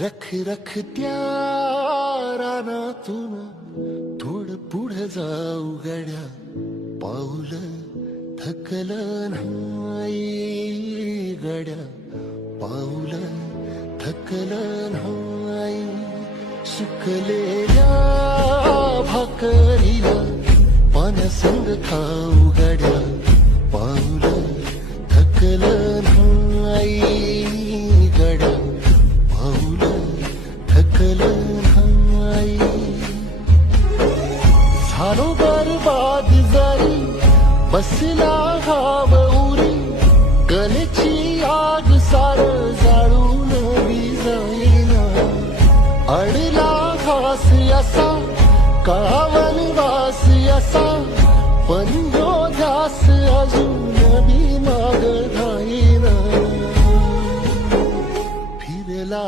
रख रख त्या रानातून थोडं पुढं जाऊ गड्या, पाऊल थकलं नाही गड्या, पाऊल थकलं नाही. सुकलेल्या भाकरीला पाण्यासंग खाऊ गड्या, पाऊल थकलं नाही गड्या, पाऊल थकलं नाही. झालो बरबाद जरी बसला घाव उरी, कलेची आग सार जाळून विजाईना. अडला घास असा काळा वनवास असा, पण जो ध्यास अजून बी माग राहीना. फिरला